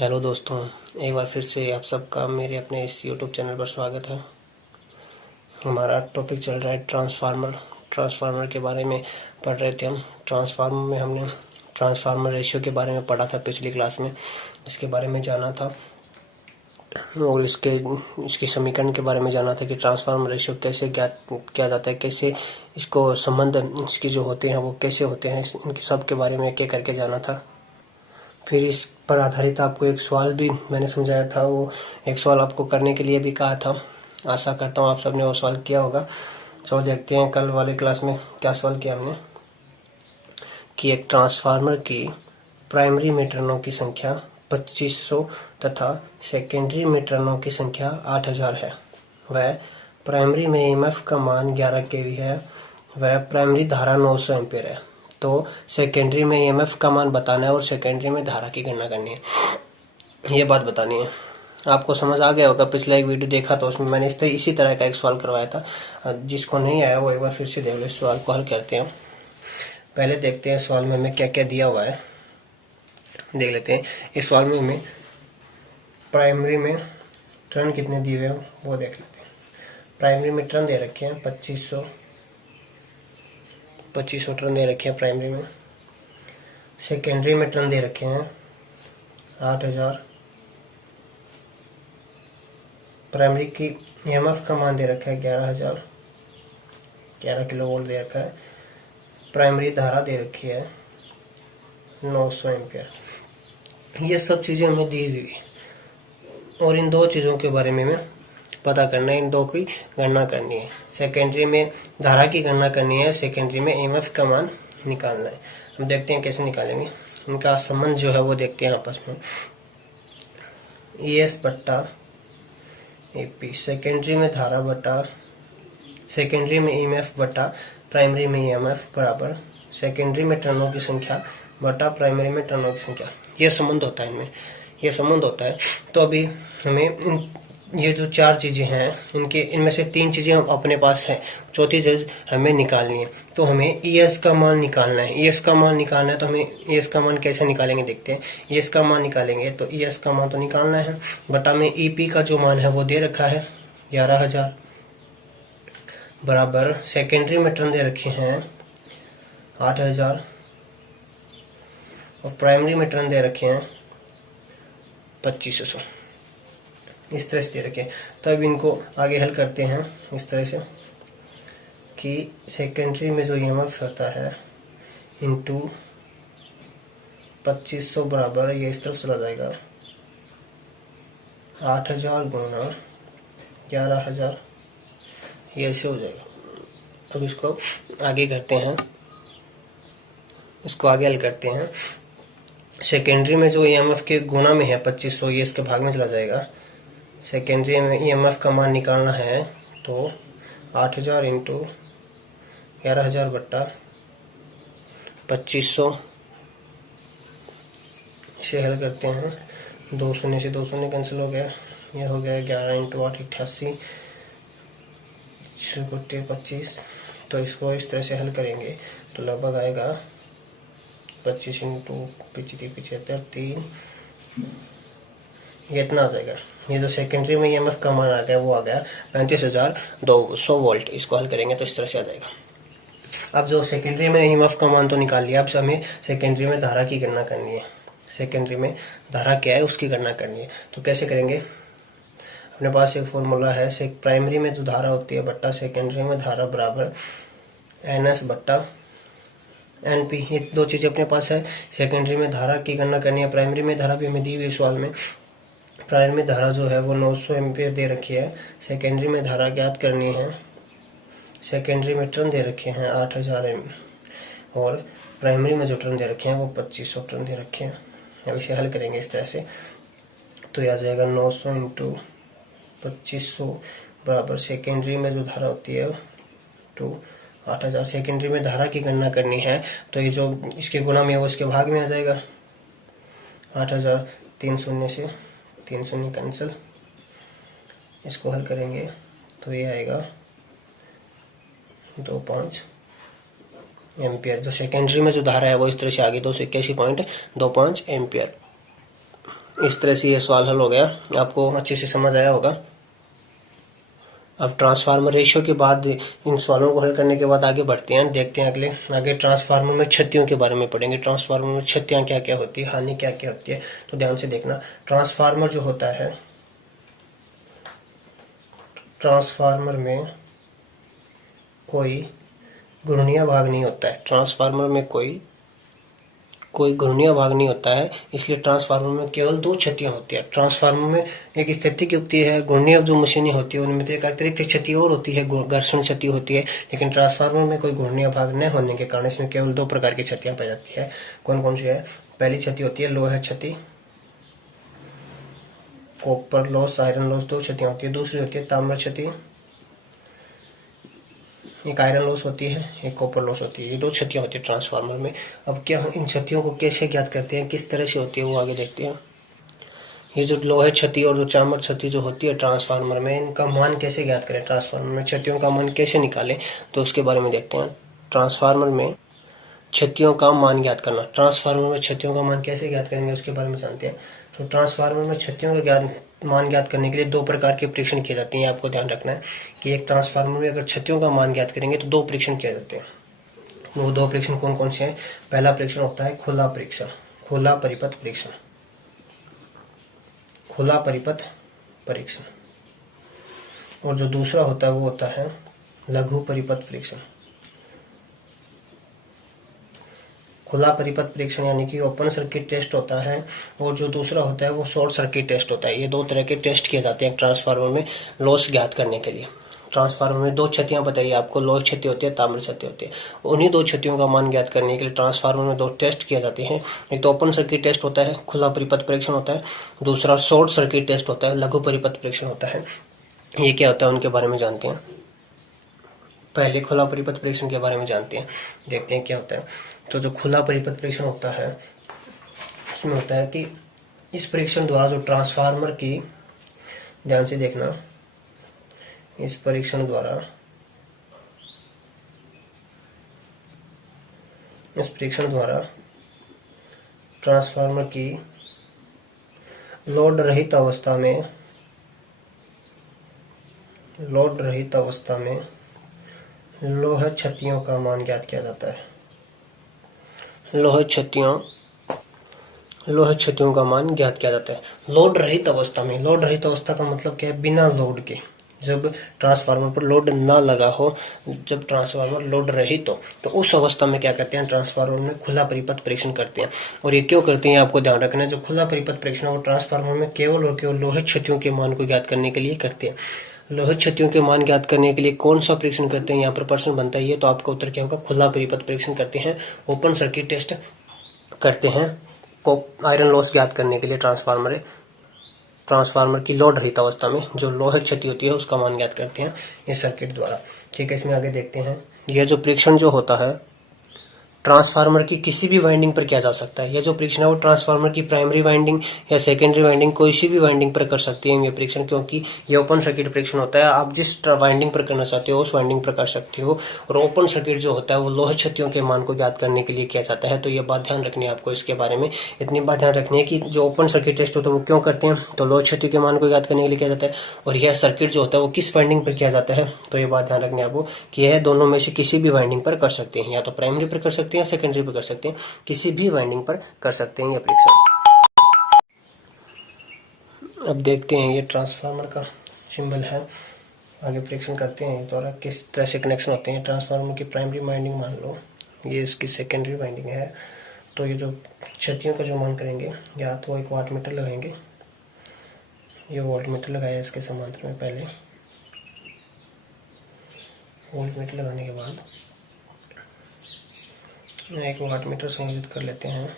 Hello दोस्तों, एक बार फिर से आप सबका मेरे अपने इस यूट्यूब चैनल पर स्वागत है। हमारा टॉपिक चल रहा है ट्रांसफार्मर के बारे में पढ़ रहे थे हम। ट्रांसफार्मर में हमने ट्रांसफार्मर रेशियो के बारे में पढ़ा था पिछली क्लास में, इसके बारे में जाना था और इसके समीकरण के बारे में जाना था कि ट्रांसफार्मर रेशियो कैसे ज्ञात किया जाता है, कैसे इसको संबंध इसके जो होते हैं वो कैसे होते हैं, इनके सब के बारे में एक एक करके जाना था। फिर इस पर आधारित आपको एक सवाल भी मैंने समझाया था, वो एक सवाल आपको करने के लिए भी कहा था। आशा करता हूँ आप सबने वो सवाल किया होगा। चलो देखते हैं कल वाले क्लास में क्या सवाल किया हमने, कि एक ट्रांसफार्मर की प्राइमरी में टर्नों की संख्या 2500 तथा सेकेंडरी में टर्नों की संख्या 8000 है। वह प्राइमरी में ईएमएफ का मान 11 केवी है। वह प्राइमरी धारा 900 एम्पीयर है। तो सेकेंडरी में ईएमएफ का मान बताना है और सेकेंडरी में धारा की गणना करनी है, ये बात बतानी है। आपको समझ आ गया होगा, पिछला एक वीडियो देखा तो उसमें मैंने इसी तरह का एक सवाल करवाया था। जिसको नहीं आया वो एक बार फिर से देख लो, इस सवाल को हल करते हैं। पहले देखते हैं सवाल में हमें क्या क्या दिया हुआ है, देख लेते हैं। इस सवाल में हमें प्राइमरी में टर्न कितने दिए हुए हैं वो देख लेते हैं। प्राइमरी में टर्न दे रखे हैं 2500 टर्न दे रखे हैं प्राइमरी में। सेकेंडरी में टर्न दे रखे हैं 8000। प्राइमरी की ईएमएफ का मान दे रखा है 11000, 11 किलो वोल्ट दे रखा है। प्राइमरी धारा दे रखी है 900 एम्पियर। ये सब चीज़ें हमें दी हुई और इन दो चीज़ों के बारे में हमें पता करना है, इन दो की गणना करनी है। सेकेंडरी में धारा की गणना करनी है, सेकेंडरी में ईएमएफ का मान निकालना है। हम देखते हैं कैसे निकालेंगे, इनका संबंध जो है वो देखते हैं आपस में। ES बट्टा AP, सेकेंडरी में धारा बटा सेकेंडरी में ईएमएफ बटा प्राइमरी में ईएमएफ बराबर सेकेंडरी में टर्नों की संख्या बटा प्राइमरी में टर्नों की संख्या। ये संबंध होता है, इनमें ये संबंध होता है। तो अभी हमें ये जो चार चीज़ें हैं इनमें से तीन चीज़ें अपने पास हैं, चौथी चीज़ हमें निकालनी है। तो हमें ES का मान निकालना है। ES का मान निकालना है तो हमें ES का मान कैसे निकालेंगे देखते हैं। ES का मान निकालेंगे तो ES का मान तो निकालना है, बटा में EP का जो मान है वो दे रखा है 11000 बराबर सेकेंडरी में टर्न दे रखे हैं 8000 और प्राइमरी में टर्न दे रखे हैं 2500। इस तरह से दे रखे। तब इनको आगे हल करते हैं इस तरह से कि सेकेंडरी में जो ईएमएफ होता है इंटू 2500 बराबर, ये इस तरफ चला जाएगा 8000 गुना 11000, ये ऐसे हो जाएगा। अब इसको आगे करते हैं, इसको आगे हल करते हैं। सेकेंडरी में जो ईएमएफ के गुना में है 2500, ये इसके भाग में चला जाएगा। सेकेंडरी में ईएमएफ का मान निकालना है तो 8000 इंटू 11000 बट्टा 2500, इसे हल करते हैं। 2 शून्य से 2 शून्य कैंसिल हो गया, ये हो गया 11 इंटू 8 88 25। तो इसको इस तरह से हल करेंगे तो लगभग आएगा 25 इंटू 75 3, ये इतना आ जाएगा। ये जो सेकेंडरी में ईएमएफ का मान आ गया वो आ गया 35200 वोल्ट। इसको हल करेंगे तो इस तरह से आ जाएगा। अब जो सेकेंडरी में ईएमएफ का मान तो निकाल लिया, अब हमें सेकेंडरी में धारा की गणना करनी है। सेकेंडरी में धारा क्या है उसकी गणना करनी है। तो कैसे करेंगे, अपने पास एक फॉर्मूला है, प्राइमरी में जो धारा होती है बट्टा सेकेंडरी में धारा बराबर NS बट्टा NP। ये दो चीज़ें अपने पास है। सेकेंडरी में धारा की गणना करनी है, प्राइमरी में धारा भी हमें दी हुई सवाल में। प्राइमरी में धारा जो है वो 900 एम्पीयर दे रखी है। सेकेंडरी में धारा ज्ञात करनी है, सेकेंडरी में टर्न दे रखे हैं 8000 और प्राइमरी में जो टर्न दे रखे हैं वो 2500 टर्न दे रखे हैं। अब इसे हल करेंगे इस तरह से तो यह आ जाएगा 900 इंटू 2500 बराबर सेकेंडरी में जो धारा होती है टू 8000। सेकेंडरी में धारा की गणना करनी है तो ये जो इसके गुणा में है वो इसके भाग में आ जाएगा 8000। 3 शून्य से 3 शून्य कैंसिल, इसको हल करेंगे तो ये आएगा 25 एम्पियर। जो सेकेंडरी में जो धारा है वो इस तरह से आ गई 281.25 एम्पियर। इस तरह से ये सवाल हल हो गया, आपको अच्छे से समझ आया होगा। अब ट्रांसफार्मर रेशियो के बाद इन सवालों को हल करने के बाद आगे बढ़ते हैं, देखते हैं आगे ट्रांसफार्मर में क्षतियों के बारे में पढ़ेंगे। ट्रांसफार्मर में क्षतियाँ क्या क्या होती है, हानि क्या क्या होती है, तो ध्यान से देखना। ट्रांसफार्मर जो होता है, ट्रांसफार्मर में कोई घूर्णीय भाग नहीं होता है। ट्रांसफार्मर में कोई घूर्णीय भाग नहीं होता है, इसलिए ट्रांसफार्मर में केवल दो क्षतियां होती है। ट्रांसफार्मर में एक स्थितिक युक्ति है, घूर्णीय जो मशीनें होती है उनमें तो एक अतिरिक्त क्षति और होती है, घर्षण क्षति होती है। लेकिन ट्रांसफार्मर में कोई घूर्णीय भाग न होने के कारण इसमें केवल दो प्रकार की क्षतियां पाई जाती है। कौन कौन सी है? पहली क्षति होती है लोहा क्षति, कॉपर लॉस, आयरन लॉस, दो क्षतियां होती है। दूसरी होती है ताम्र क्षति, एक आयरन लॉस होती है, एक कॉपर लॉस होती है। ये दो क्षतियां होती है ट्रांसफार्मर में। अब क्या इन क्षतियों को कैसे ज्ञात करते हैं, किस तरह से होती है, वो आगे देखते हैं। ये जो लोहे क्षति और जो चामर क्षति जो होती है ट्रांसफार्मर में, इनका मान कैसे ज्ञात करें, ट्रांसफार्मर में क्षतियों का मान कैसे निकालें, तो उसके बारे में देखते हैं। ट्रांसफार्मर में क्षतियों का मान ज्ञात करना, ट्रांसफार्मर में क्षतियों का मान कैसे ज्ञात करेंगे उसके बारे में जानते हैं। तो ट्रांसफार्मर में क्षतियों का मान ज्ञात करने के लिए दो प्रकार के परीक्षण किए जाते हैं। आपको ध्यान रखना है कि एक ट्रांसफार्मर में अगर क्षतियों का मान ज्ञात करेंगे तो दो परीक्षण किए जाते हैं। वो दो परीक्षण कौन कौन से हैं? पहला परीक्षण होता है खुला परीक्षण, खुला परिपथ परीक्षण, खुला परिपथ परीक्षण। और जो दूसरा होता है वो होता है लघु परिपथ परीक्षण। खुला परिपथ परीक्षण यानी कि ओपन सर्किट टेस्ट होता है, और जो दूसरा होता है वो शॉर्ट सर्किट टेस्ट होता है। ये दो तरह के टेस्ट किए जाते हैं ट्रांसफार्मर में लॉस ज्ञात करने के लिए। ट्रांसफार्मर में दो क्षतियां बताइए आपको, लोह क्षति होती है, ताम्र क्षति होती है। उन्हीं दो क्षतियों का मान ज्ञात करने के लिए ट्रांसफार्मर में दो टेस्ट किए जाते हैं। एक तो ओपन सर्किट टेस्ट होता है, खुला परिपथ परीक्षण होता है। दूसरा शॉर्ट सर्किट टेस्ट होता है, लघु परिपथ परीक्षण होता है। ये क्या होता है उनके बारे में जानते हैं। पहले खुला परिपथ परीक्षण के बारे में जानते हैं, देखते हैं क्या होता है। तो जो खुला परिपथ परीक्षण होता है उसमें होता है कि इस परीक्षण द्वारा जो ट्रांसफार्मर की, ध्यान से देखना, इस परीक्षण द्वारा ट्रांसफार्मर की लोड रहित अवस्था में लोह क्षतियों का मान ज्ञात किया जाता है। लोह क्षतियों का मान ज्ञात किया जाता है लोड रहित अवस्था में। लोड रहित अवस्था का मतलब क्या है? बिना लोड के, जब ट्रांसफार्मर पर लोड ना लगा हो, जब ट्रांसफार्मर लोड रहित हो, तो उस अवस्था में क्या करते हैं, ट्रांसफार्मर में खुला परिपथ परीक्षण करते हैं। और ये क्यों करते हैं आपको ध्यान रखना है। जो खुला परिपथ परीक्षण है वो ट्रांसफार्मर में केवल और केवल लोह क्षतियों के मान को ज्ञात करने के लिए करते हैं। लोह क्षतियों के मान ज्ञात करने के लिए कौन सा परीक्षण करते हैं, यहाँ पर प्रश्न बनता है। तो आपका उत्तर क्या होगा? खुला परिपथ परीक्षण करते हैं, ओपन सर्किट टेस्ट करते हैं, आयरन लॉस ज्ञात करने के लिए ट्रांसफार्मर की लोड रहित अवस्था में जो लोह क्षति होती है उसका मान ज्ञात करते हैं इस सर्किट द्वारा। ठीक है, इसमें आगे देखते हैं। यह जो परीक्षण जो होता है ट्रांसफार्मर की किसी भी वाइंडिंग पर किया जा सकता है। यह जो परीक्षण है वो ट्रांसफार्मर की प्राइमरी वाइंडिंग या सेकेंडरी वाइंडिंग कोई सी भी वाइंडिंग पर कर सकते हैं ये परीक्षण, क्योंकि ये ओपन सर्किट परीक्षण होता है। आप जिस वाइंडिंग पर करना चाहते हो उस वाइंडिंग पर कर सकते हो। और ओपन सर्किट जो होता है वो लोह क्षतियों के मान को ज्ञात करने के लिए किया जाता है। तो ये बात ध्यान रखनी है आपको इसके बारे में। इतनी बात ध्यान रखनी है कि जो ओपन सर्किट टेस्ट होता है वो क्यों करते हैं, तो लोह क्षति के मान को ज्ञात करने के लिए किया जाता है। और यह सर्किट जो होता है वो किस वाइंडिंग पर किया जाता है, तो ये बात ध्यान रखनी है आपको कि यह दोनों में से किसी भी वाइंडिंग पर कर सकते हैं, या तो प्राइमरी पर कर सकते हैं या सेकेंडरी पर सकते हैं, किसी भी वाइंडिंग पर कर सकते हैं यह परीक्षण। अब देखते हैं ये ट्रांसफार्मर का सिंबल है, आगे परीक्षण करते हैं द्वारा किस तरह से कनेक्शन होते हैं। ट्रांसफार्मर की प्राइमरी वाइंडिंग मान लो, ये इसकी सेकेंडरी वाइंडिंग है। तो ये जो क्षतियों का जो मान करेंगे, या तो एक वाटमीटर लगाएंगे, ये वोल्टमीटर लगाया इसके समांतर में। पहले वोल्टमीटर लगाने के बाद एक वाटमीटर संयोजित कर लेते हैं।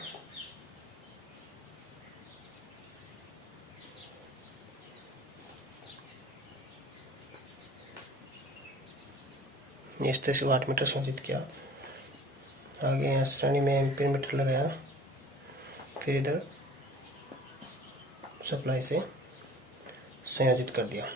इस तरह से वाटमीटर संयोजित किया। आगे यहाँ श्रेणी में एम्पीयर मीटर लगाया, फिर इधर सप्लाई से संयोजित कर दिया।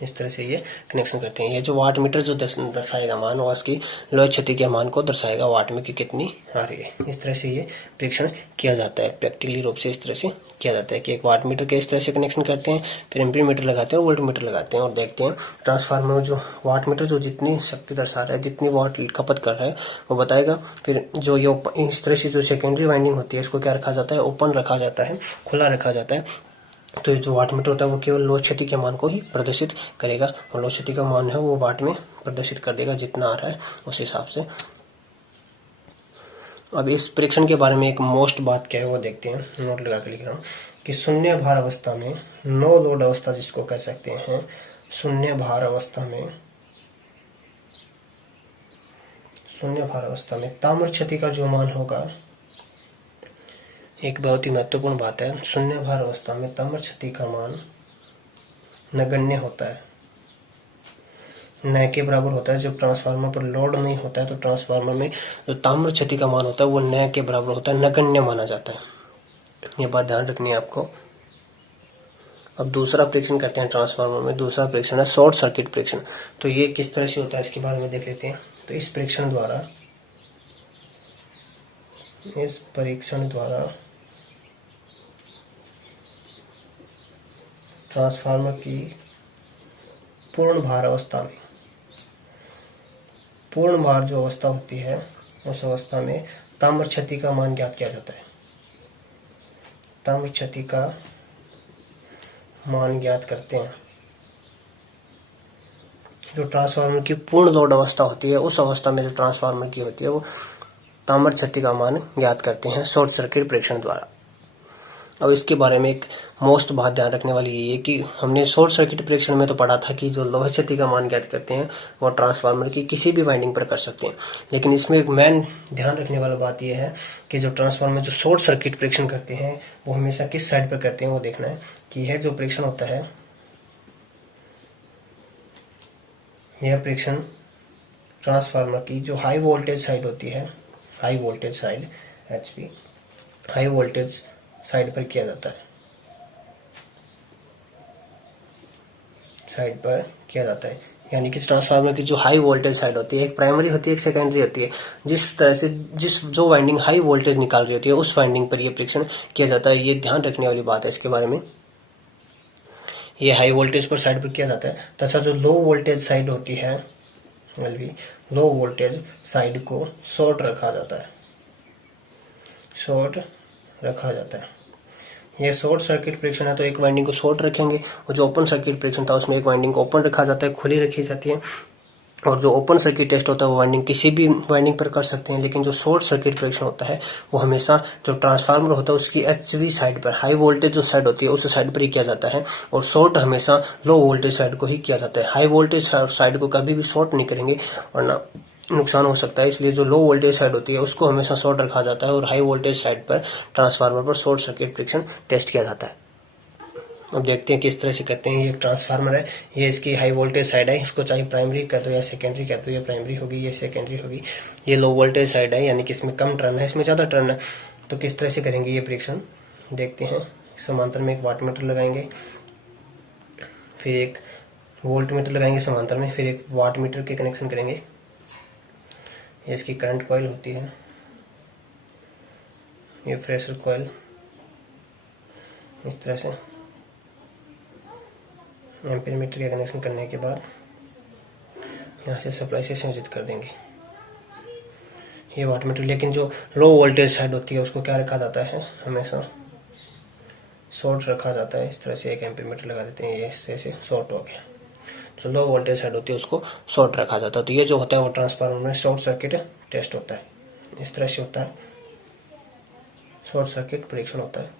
इस तरह से ये कनेक्शन करते हैं। ये जो वाट मीटर जो दर्शाएगा मान, वो उसकी लोड क्षति के मान को दर्शाएगा, वाट में की कितनी आ रही है। इस तरह से ये परीक्षण किया जाता है, प्रैक्टिकली रूप से इस तरह से किया जाता है कि एक वाट मीटर के इस तरह से कनेक्शन करते हैं, फिर एम्पीयर मीटर लगाते हैं और वोल्ट मीटर लगाते हैं और देखते हैं ट्रांसफार्मर में जो वाट मीटर जो जितनी शक्ति दर्शा रहा है, जितनी वाट खपत कर रहा है वो बताएगा। फिर जो ये इस तरह से जो सेकेंडरी वाइंडिंग होती है इसको क्या रखा जाता है, ओपन रखा जाता है, खुला रखा जाता है। तो ये जो वाट मीटर होता है वो केवल लोड क्षति के मान को ही प्रदर्शित करेगा और लोड क्षति का मान है वो वाट में प्रदर्शित कर देगा जितना आ रहा है उस हिसाब से। अब इस परीक्षण के बारे में एक मोस्ट बात क्या है वो देखते हैं, नोट लगा के लिख रहा हूँ कि शून्य भार अवस्था में, नो लोड अवस्था जिसको कह सकते हैं, शून्य भार अवस्था में ताम्र क्षति का जो मान होगा, एक बहुत ही महत्वपूर्ण बात है, शून्य भार अवस्था में ताम्र क्षति का मान नगण्य होता है, न के बराबर होता है। जब ट्रांसफार्मर पर लोड नहीं होता है तो ट्रांसफार्मर में जो ताम्र क्षति का मान होता है वो न के बराबर होता है, नगण्य माना जाता है। ये बात ध्यान रखनी है आपको। अब दूसरा परीक्षण करते हैं ट्रांसफार्मर में। दूसरा परीक्षण है शॉर्ट सर्किट परीक्षण। तो ये किस तरह से होता है इसके बारे में देख लेते हैं। तो इस परीक्षण द्वारा ट्रांसफार्मर की पूर्ण भार अवस्था में, पूर्ण भार जो अवस्था होती है उस अवस्था में ताम्र क्षति का मान ज्ञात किया जाता है। ताम्र क्षति का मान ज्ञात करते हैं। जो ट्रांसफार्मर की पूर्ण लोड अवस्था होती है उस अवस्था में जो ट्रांसफार्मर की होती है वो ताम्र क्षति का मान ज्ञात करते हैं शॉर्ट सर्किट परीक्षण द्वारा। अब इसके बारे में एक मोस्ट बात ध्यान रखने वाली ये है कि हमने शॉर्ट सर्किट परीक्षण में तो पढ़ा था कि जो लोह क्षति का मान ज्ञात करते हैं वो ट्रांसफार्मर की किसी भी वाइंडिंग पर कर सकते हैं, लेकिन इसमें एक मेन ध्यान रखने वाली बात यह है कि जो ट्रांसफार्मर जो शॉर्ट सर्किट परीक्षण करते हैं वो हमेशा किस साइड पर करते हैं वो देखना है कि यह जो परीक्षण होता है, यह परीक्षण ट्रांसफार्मर की जो हाई वोल्टेज साइड होती है, high voltage side HP, high voltage side पर किया जाता है, यानी कि ट्रांसफार्मर की जो हाई वोल्टेज साइड होती है, एक प्राइमरी होती है एक सेकेंडरी होती है, जिस तरह से जो वाइंडिंग हाई वोल्टेज निकाल रही होती है उस वाइंडिंग पर यह परीक्षण किया जाता है। ये ध्यान रखने वाली बात है इसके बारे में। ये हाई वोल्टेज पर साइड पर किया जाता है तथा जो लो वोल्टेज साइड होती है, लो वोल्टेज साइड को शॉर्ट रखा जाता है। ये शॉर्ट सर्किट परीक्षण है तो एक वाइंडिंग को शॉर्ट रखेंगे और जो ओपन सर्किट परीक्षण था उसमें एक वाइंडिंग को ओपन रखा जाता है, खुली रखी जाती है। और जो ओपन सर्किट टेस्ट होता है वो वाइंडिंग किसी भी वाइंडिंग पर कर सकते हैं, लेकिन जो शॉर्ट सर्किट परीक्षण होता है वो हमेशा जो ट्रांसफार्मर होता है उसकी HV साइड पर, हाई वोल्टेज जो साइड होती है उस साइड पर ही किया जाता है और शॉर्ट हमेशा लो वोल्टेज साइड को ही किया जाता है। हाई वोल्टेज साइड को कभी भी शॉर्ट नहीं करेंगे वरना नुकसान हो सकता है, इसलिए जो लो वोल्टेज साइड होती है उसको हमेशा शॉर्ट रखा जाता है और हाई वोल्टेज साइड पर ट्रांसफार्मर पर शॉर्ट सर्किट परीक्षण टेस्ट किया जाता है। अब देखते हैं किस तरह से करते हैं। ये ट्रांसफार्मर है, ये इसकी हाई वोल्टेज साइड है, इसको चाहे प्राइमरी कह दो या सेकेंडरी कह दो, ये प्राइमरी होगी ये सेकेंडरी होगी। ये लो वोल्टेज साइड है यानी कि इसमें कम टर्न है, इसमें ज़्यादा टर्न है। तो किस तरह से करेंगे ये परीक्षण देखते हैं। समांतर में एक वाट मीटर लगाएंगे, फिर एक वोल्ट मीटर लगाएंगे समांतर में, फिर एक वाट मीटर के कनेक्शन करेंगे। ये इसकी करंट कॉइल होती है, ये प्रेशर कॉइल। इस तरह से एम्पीयर मीटर के कनेक्शन करने के बाद यहाँ से सप्लाई से संयोजित कर देंगे ये वाट मीटर। लेकिन जो लो वोल्टेज साइड होती है उसको क्या रखा जाता है, हमेशा शॉर्ट रखा जाता है। इस तरह से एक एम्पीयर मीटर लगा देते हैं, ये इस तरह से शॉर्ट हो गया। जो लो वोल्टेज साइड होती है उसको शॉर्ट रखा जाता है। तो ये जो होता है वो ट्रांसफार्मर में शॉर्ट सर्किट टेस्ट होता है। इस तरह से होता है, शॉर्ट सर्किट परीक्षण होता है।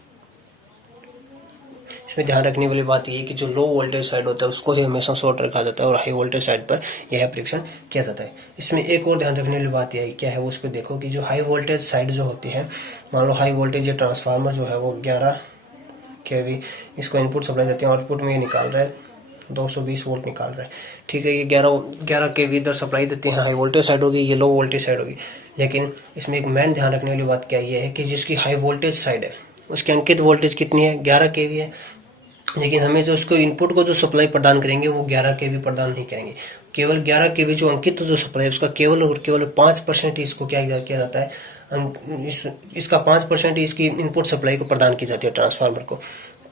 इसमें ध्यान रखने वाली बात ये है कि जो लो वोल्टेज साइड होता है उसको ही हमेशा शॉर्ट रखा जाता है और हाई वोल्टेज साइड पर यह परीक्षण किया जाता है। इसमें एक और ध्यान रखने वाली बात यह है क्या है वो उसको देखो कि जो हाई वोल्टेज साइड जो होती है, मान लो हाई वोल्टेज ये ट्रांसफार्मर जो है वो 11 kV इसको इनपुट सप्लाई देते हैं, आउटपुट में ये निकाल रहा है 220 वोल्ट निकाल रहा है। ठीक है, ये 11 kV इधर सप्लाई देते हैं, हाई वोल्टेज साइड होगी, ये लो वोल्टेज साइड होगी। लेकिन इसमें एक मेन ध्यान रखने वाली बात क्या ये है कि जिसकी हाई वोल्टेज साइड है उसकी अंकित वोल्टेज कितनी है, 11 kV है। लेकिन हमें जो उसको इनपुट को जो सप्लाई प्रदान करेंगे वो 11 केवी प्रदान नहीं करेंगे। केवल 11 केवी जो अंकित जो सप्लाई है उसका केवल और केवल 5% ही इसको क्या किया जाता है, इसका 5% ही इसकी इनपुट सप्लाई को प्रदान की जाती है ट्रांसफार्मर को।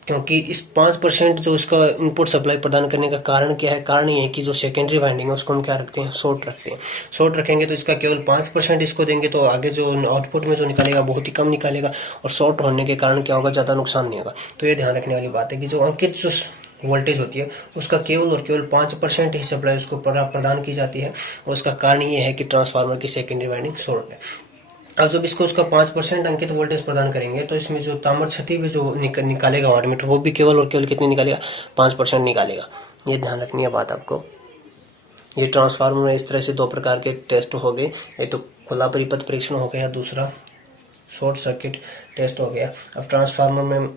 क्योंकि इस 5% जो इसका इनपुट सप्लाई प्रदान करने का कारण क्या है, कारण ये है कि जो सेकेंडरी वाइंडिंग है उसको हम क्या रखते हैं, शॉर्ट रखते हैं। शॉर्ट रखेंगे तो इसका केवल 5% इसको देंगे तो आगे जो आउटपुट में जो निकालेगा बहुत ही कम निकालेगा, और शॉर्ट होने के कारण क्या होगा, ज़्यादा नुकसान नहीं होगा। तो ये ध्यान रखने वाली बात है कि जो अंकित जो वोल्टेज होती है उसका केवल और केवल 5% ही सप्लाई उसको प्रदान की जाती है, और उसका कारण ये है कि ट्रांसफार्मर की सेकेंडरी वाइंडिंग शॉर्ट है। अब जब इसको उसका 5% अंकित वोल्टेज प्रदान करेंगे तो इसमें जो ताम्र क्षति भी जो निकालेगा वाटमीटर, वो भी केवल और केवल कितनी निकालेगा, 5% निकालेगा। ये ध्यान रखनी है बात आपको। ये ट्रांसफार्मर में इस तरह से 2 प्रकार के टेस्ट हो गए, एक तो खुला परिपथ परीक्षण हो गया, दूसरा शॉर्ट सर्किट टेस्ट हो गया। अब ट्रांसफार्मर में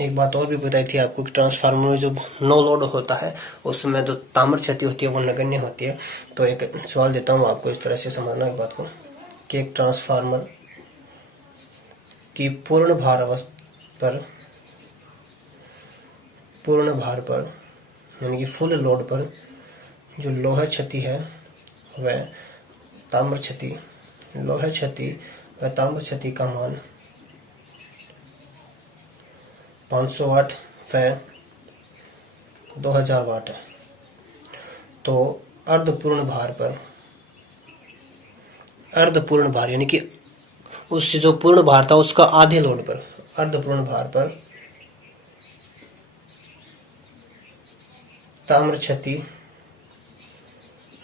एक बात और भी बताई थी आपको कि ट्रांसफार्मर में जो नो लोड होता है उस समय जो ताम्र क्षति होती है वो नगण्य होती है। तो एक सवाल देता हूँ आपको, इस तरह से समझना एक बात को कि एक ट्रांसफार्मर की पूर्ण भार यानी कि फुल लोड पर जो लोह क्षति है वह ताम्र क्षति, लोह क्षति व ताम्र क्षति का मान 500 वाट व 2000 वाट है। तो अर्धपूर्ण भार यानी कि उससे जो पूर्ण भार था उसका आधे लोड पर, अर्धपूर्ण भार पर ताम्र क्षति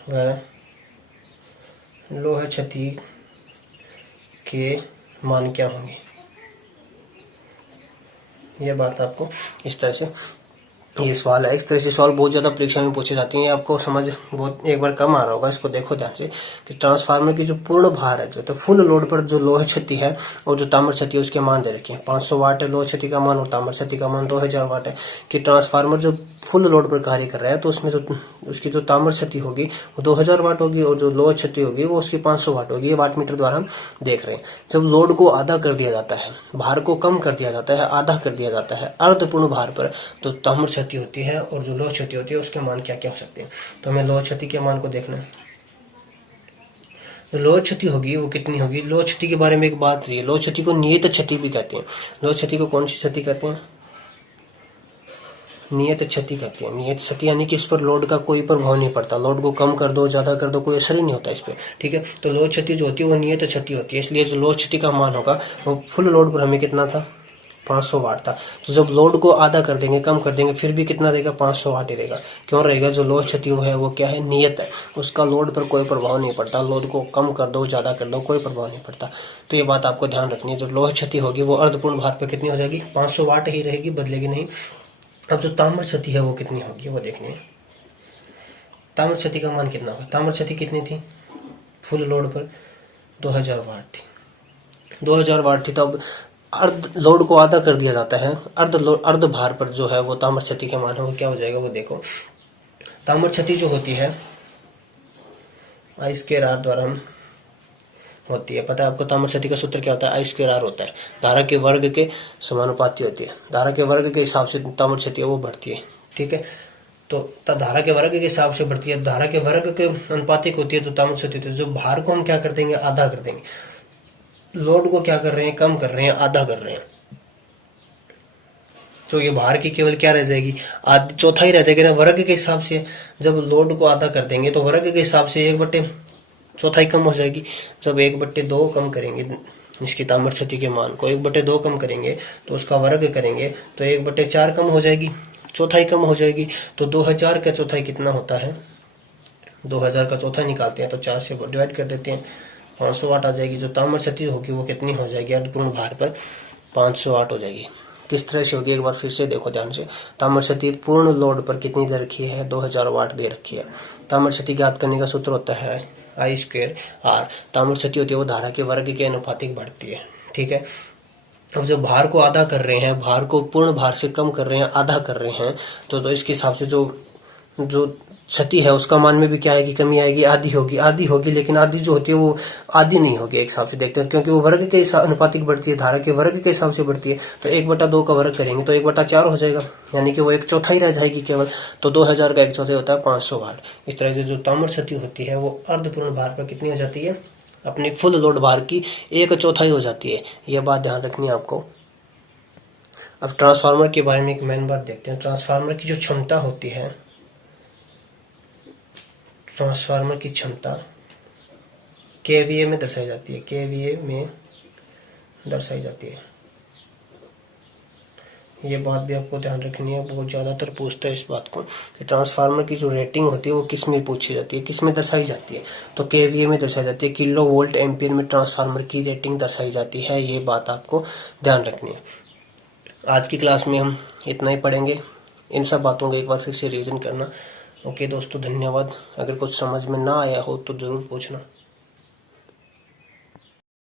व लोह क्षति के मान क्या होंगे, यह बात आपको इस तरह से, ये सवाल है। इस तरह से सवाल बहुत ज़्यादा परीक्षा में पूछे जाते हैं। आपको समझ बहुत एक बार कम आ रहा होगा, इसको देखो ध्यान से कि ट्रांसफार्मर की जो पूर्ण भार है, जो तो फुल लोड पर जो लोह क्षति है और जो ताम्र क्षति है उसके मान दे रखे हैं। 500 वाट है लोह क्षति का मान और ताम्र क्षति का मान 2000 वाट है। कि ट्रांसफार्मर जो फुल लोड पर कार्य कर रहा है तो उसमें जो उसकी जो ताम्र क्षति होगी वो 2000 वाट होगी और जो लोह क्षति होगी वो उसकी 500 वाट होगी। ये वाट मीटर द्वारा हम देख रहे हैं। जब लोड को आधा कर दिया जाता है, भार को कम कर दिया जाता है, आधा कर दिया जाता है अर्धपूर्ण भार पर, तो ताम्र क्षति होती है और जो लोह क्षति होती है उसके मान क्या क्या हो सकते हैं। तो हमें लोह क्षति के मान को देखना है। तो लोह क्षति होगी वो कितनी होगी, लोह क्षति के बारे में एक बात रही है, लोह क्षति को नियत क्षति भी कहते हैं। लोह क्षति को कौन सी क्षति कहते हैं, नियत क्षति कहते हैं। नियत क्षति यानी कि इस पर लोड का कोई प्रभाव नहीं पड़ता, लोड को कम कर दो ज्यादा कर दो कोई असर ही नहीं होता इस पर, ठीक है। तो लोह क्षति जो होती है वो नियत क्षति होती है, इसलिए जो लोह क्षति का मान होगा वो फुल लोड पर हमें कितना था, 500 वाट था। तो जब लोड को आधा कर देंगे, कम कर देंगे, फिर भी कितना रहेगा, 500 वाट ही रहेगा। क्यों रहेगा, जो लोड क्षति है वो क्या है, नियत है, उसका लोड पर कोई प्रभाव नहीं पड़ता। लोड को कम कर दो ज्यादा कर दो कोई प्रभाव नहीं पड़ता। तो ये बात आपको ध्यान रखनी है। जो लोह क्षति होगी वो अर्धपूर्ण भार पर कितनी हो जाएगी, 500 वाट ही रहेगी, बदलेगी नहीं। अब जो ताम्र क्षति है वो कितनी होगी वो देखनी है। ताम्र क्षति का मान कितना होगा, ताम्र क्षति कितनी थी फुल लोड पर, 2000 वाट थी। 2000 वाट थी। तब अर्ध लोड को आधा कर दिया जाता है, अर्ध भार पर जो है वो ताम्र क्षति के मान है वो क्या हो जाएगा वो देखो। ताम्र क्षति जो होती है I²R द्वारा हम होती है। पता है आपको ताम्र क्षति का सूत्र क्या होता है, I²R होता है। धारा के वर्ग के समानुपाती होती है। धारा के वर्ग के हिसाब से ताम्र क्षति वो बढ़ती है, ठीक है। तो धारा के वर्ग के हिसाब से बढ़ती है, धारा के वर्ग के अनुपातिक होती है तो ताम्र क्षति होती है। जो भार को हम क्या कर देंगे, आधा कर देंगे। लोड को क्या कर रहे हैं, कम कर रहे हैं, आधा कर रहे हैं। तो ये भार की केवल क्या रह जाएगी, चौथाई रह जाएगी ना, वर्ग के हिसाब से। जब लोड को आधा कर देंगे तो वर्ग के हिसाब से 1/4 कम हो जाएगी। जब 1/2 कम करेंगे इसकी ताम्र क्षति के मान को, 1/2 कम करेंगे तो उसका वर्ग करेंगे तो 1/4 कम हो जाएगी, चौथाई कम हो जाएगी। तो 2000 का चौथाई कितना होता है, 2000 का चौथाई निकालते हैं तो 4 से डिवाइड कर देते हैं, 500 वाट आ जाएगी। जो ताम्र क्षति होगी वो कितनी हो जाएगी, अर्धपूर्ण भार पर 500 वाट हो जाएगी। किस तरह से होगी एक बार फिर से देखो ध्यान से। ताम्र क्षति पूर्ण लोड पर कितनी दे रखी है, 2000 वाट दे रखी है। ताम्र क्षति ज्ञात करने का सूत्र होता है I²R। ताम्र क्षति होती है वो धारा के वर्ग के अनुपातिक बढ़ती है, ठीक है। अब जब भार को आधा कर रहे हैं, भार को पूर्ण भार से कम कर रहे हैं, आधा कर रहे हैं, तो इसके हिसाब से जो क्षति है उसका मान में भी क्या आएगी, कमी आएगी, आधी होगी, लेकिन आधी जो होती है वो आधी नहीं होगी एक हिसाब से देखते हैं, क्योंकि वो वर्ग के अनुपातिक बढ़ती है, धारा के वर्ग के हिसाब से बढ़ती है। तो 1/2 का वर्ग करेंगे तो 1/4 हो जाएगा, यानी कि वो 1/4 रह जाएगी केवल। तो 2000 का 1/4 होता है 500 वाट। इस तरह से जो ताम्र क्षति होती है वो अर्धपूर्ण भार पर कितनी हो जाती है, अपनी फुल लोड भार की 1/4 हो जाती है। यह बात ध्यान रखनी है आपको। अब ट्रांसफार्मर के बारे में एक मेन बात देखते हैं। ट्रांसफार्मर की जो क्षमता होती है, ट्रांसफार्मर की क्षमता केवीए में दर्शाई जाती है, केवीए में दर्शाई जाती है। ये बात भी आपको ध्यान रखनी है, बहुत ज़्यादातर पूछता है इस बात को कि ट्रांसफार्मर की जो रेटिंग होती है वो किस में पूछी जाती है, किस में दर्शाई जाती है। तो केवीए में दर्शाई जाती है, किलो वोल्ट एम्पियर में ट्रांसफार्मर की रेटिंग दर्शाई जाती है। ये बात आपको ध्यान रखनी है। आज की क्लास में हम इतना ही पढ़ेंगे। इन सब बातों को एक बार फिर से रिवीजन करना। ओके दोस्तों, धन्यवाद। अगर कुछ समझ में ना आया हो तो ज़रूर पूछना।